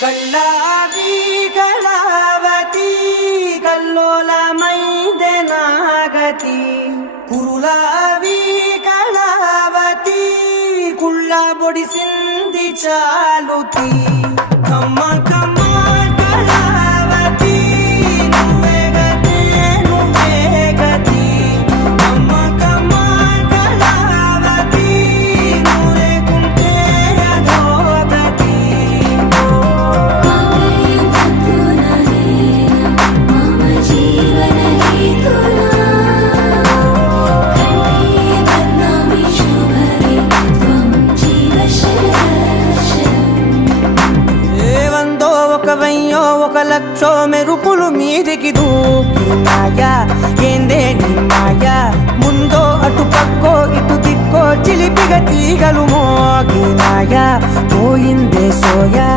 ಕಳ್ಳಾವಿ ಕಳಾವತಿ ಕಲ್ಲೋಲಮೈದೆ ನಾಗತಿ ಕುರುಲಾವಿ ಕಳಾವತಿ ಕುಳ್ಳ ಬೊಡಿಸಿಂದಿ ಚಾಲುತಿ ಕಮ್ಮ ಕಮ್ಮ ಕಳಾವತಿ నువ్వే గతి నువ్వే గతి కమ్మ కమ్మ కళావతి నువ్వు లేకుంటే అదో గతి ఏవందో ఒక వెయ్యో ఒక లక్షో మెరుపులు మీదికి దూకినాయా ఏందే నీ మాయా ముందో అటు పక్కో ఇటు దిక్కో చిలిపిగ తీగలు మోగినాయా పోయిందే సోయా